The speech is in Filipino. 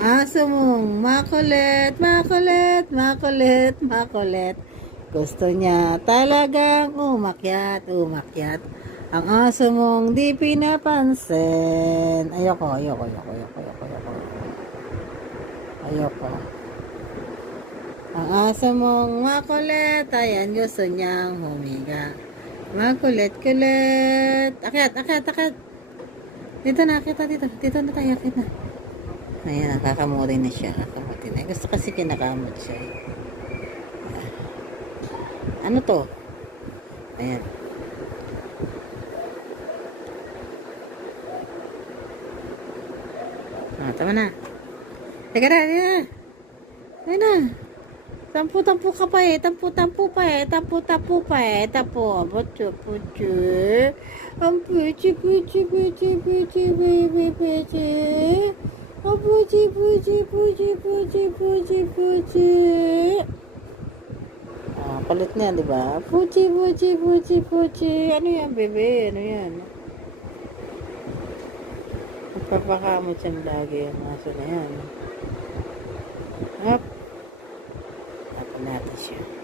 Aso mong makulit, makulit, makulit, makulit. Gusto niya talagang umakyat, umakyat. Ang aso mong di pinapansin. Ayoko, ayoko, ayoko, ayoko, ayoko, ayoko. Ayoko. Ang aso mong makulit, ayan, gusto niyang humiga. Makulit, kulit. Akyat, akyat, akyat. Dito na, akyat na, dito. Dito na tayo, akyat na. Ayan, nakakamuti na siya. Kakamuti na. Gusto kasi kinakamot siya. Ano to? Ayan. Tama na. Teka na, teka na. Ayan na. Tampu-tampu ka pa eh. Tampu-tampu pa eh. Tampu-tampu pa eh. Tampu. Puchu-puchu. Ang puchu-puchu, puchu-puchu, baby-puchu. Ang puchu-puchu, puchu-puchu, puchu-puchu. Palit na yan, diba? Puchi, puchi, puchi, puchi. Ano yan, bebe? Ano yan? Magpapakamot siyang lagi ang aso na yan. Hop. Tapos natin siya.